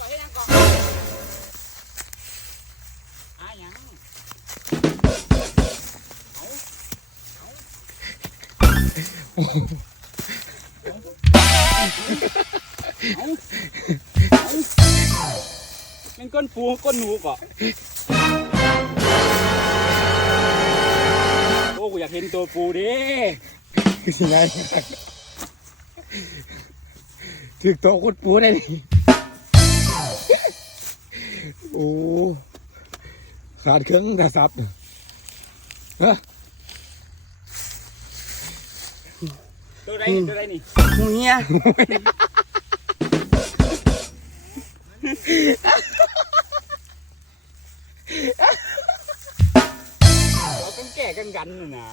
ก่อนเฮ็ดยังก่อนหาหยังเอาเอามันก้นปูก้นหนูก่อนโอ้กูอยากเห็นตัวปูดิคือสิไงถึกโตะคุดปูได้ดิ โอ้ขาดเครื่องแต่ซับเนี่ยฮะตัวใดนี่ตัวใดนี่หูเฮียเราต้องแก้กันกันน่ะนะ